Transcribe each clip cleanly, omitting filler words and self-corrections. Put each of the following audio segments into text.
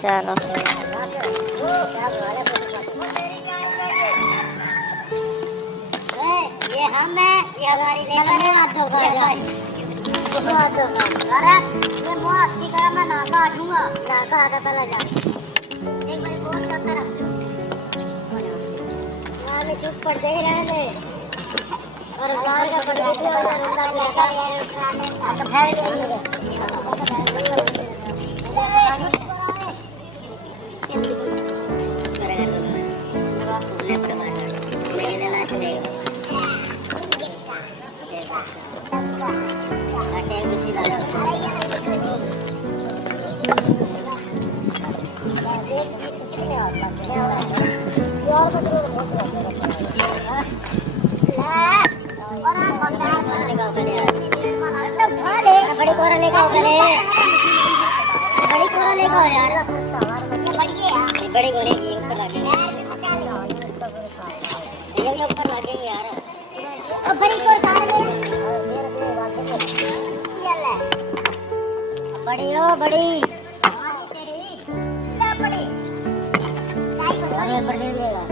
चलो ये हम है, ये हमारी लेबर है। आप दो भाई अरे ये मुँह अच्छी तरह मैं नाका आजूंगा, नाका आधा चला जाए। एक बार कोट करता रख दो, में चुप पड़ दे रहने दे। और बाहर का पड़ दे और रंगा लगा यार उसने है बड़ी कोरा लेकर आओ करे, बड़ी कोरा लेकर आओ यार, बड़ी कोरे की ऊपर लगे, ये ऊपर लगे यार, और बड़ी कोर कार में, बड़ी हो बड़ी, क्या बड़ी, अरे बड़ी लेगा,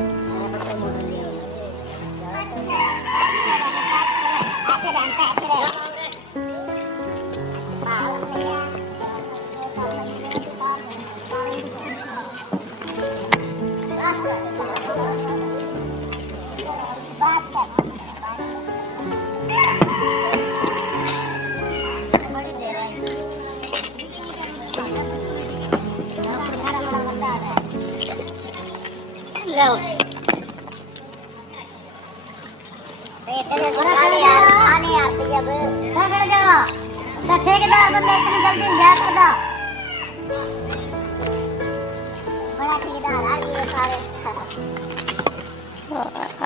ठेकेदार बंदा इतनी जल्दी क्या करता, बड़ा ठेकेदार आ गए सारे,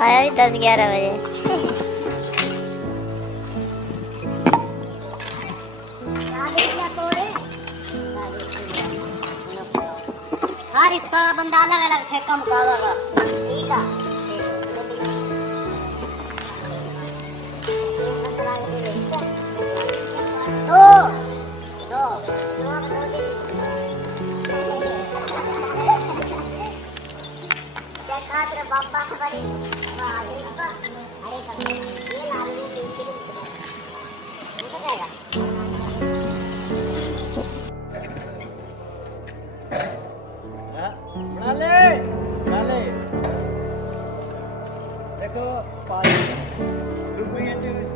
आया भी 10-11 बजे। हर हिस्सा बंदा अलग अलग ठेका मुकाबला, ठीक है। बाबा हमारी अरे ये लाल नाले देखो पानी डूब गई है।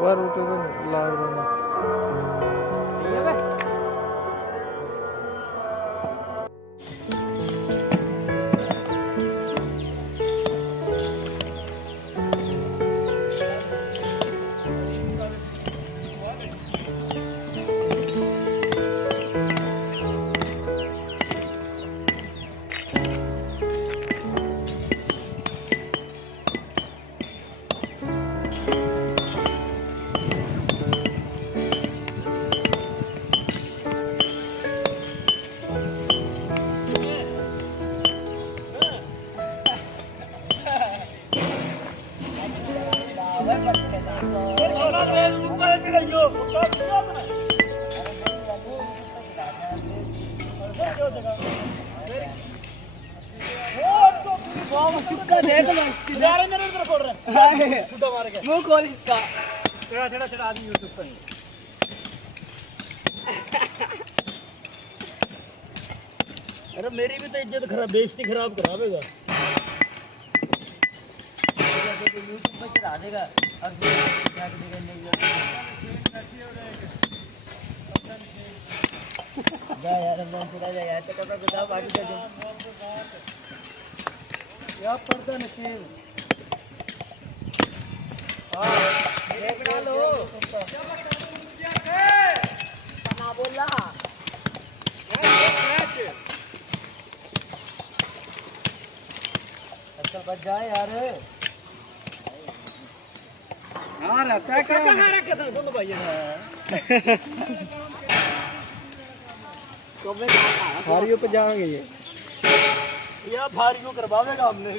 Var ortadan larvanı. İyi be. मुंह खोल इसका चढ़ा आदमी यूट्यूब पर अरे मेरी भी तो इज्जत खराब बेइज्जती खराब करावेगा। यूट्यूब पे चढ़ा देगा अब क्या देगा नहीं जा यार अंदर चला जा यार तो कब बताओ बाकी क्या या पर्दा नकील ये बना लो ना बोला अच्छा बच जाए यार हाँ रहता है क्या रखा था दोनों भाई फारियों पे जाएंगे ये या भारियों करवावेगा हमने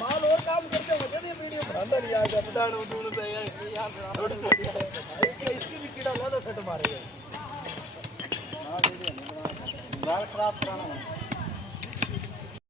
माल और काम करते हो जब ये वीडियो बनाना नहीं आ गया पता नहीं दूर पे यार थोड़ी थोड़ी इसकी भी कीड़ा ला दो सेट मारेगा बाल खराब कराना